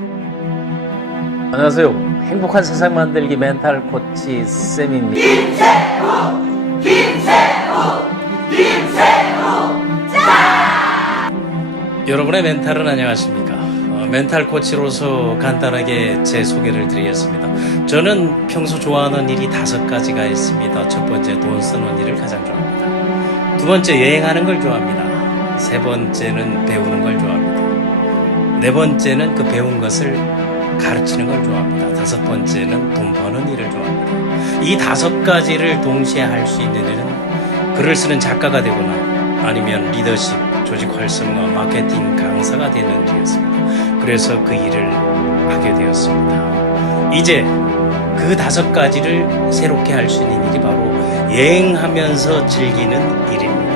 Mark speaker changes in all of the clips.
Speaker 1: 안녕하세요. 행복한 세상 만들기 멘탈 코치 쌤입니다. 여러분의 멘탈은 안녕하십니까? 어, 멘탈 코치로서 간단하게 제 소개를 드리겠습니다. 저는 평소 좋아하는 일이 다섯 가지가 있습니다. 첫 번째, 돈 쓰는 일을 가장 좋아합니다. 두 번째, 여행하는 걸 좋아합니다. 세 번째는 배우는 걸 좋아합니다. 네 번째는 그 배운 것을 가르치는 걸 좋아합니다. 다섯 번째는 돈 버는 일을 좋아합니다. 이 다섯 가지를 동시에 할 수 있는 일은 글을 쓰는 작가가 되거나 아니면 리더십, 조직 활성화, 마케팅 강사가 되는 일이었습니다. 그래서 그 일을 하게 되었습니다. 이제 그 다섯 가지를 새롭게 할 수 있는 일이 바로 여행하면서 즐기는 일입니다.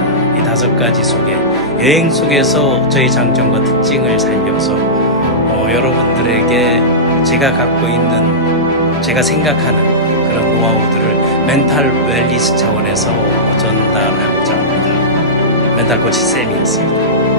Speaker 1: 이 다섯 가지 속에 여행 속에서 저의 장점과 특징을 살려서 어, 여러분들에게 제가 갖고 있는 제가 생각하는 그런 노하우들을 멘탈 웰리스 차원에서 전달하고자 합니다. 멘탈 코치 쌤이었습니다.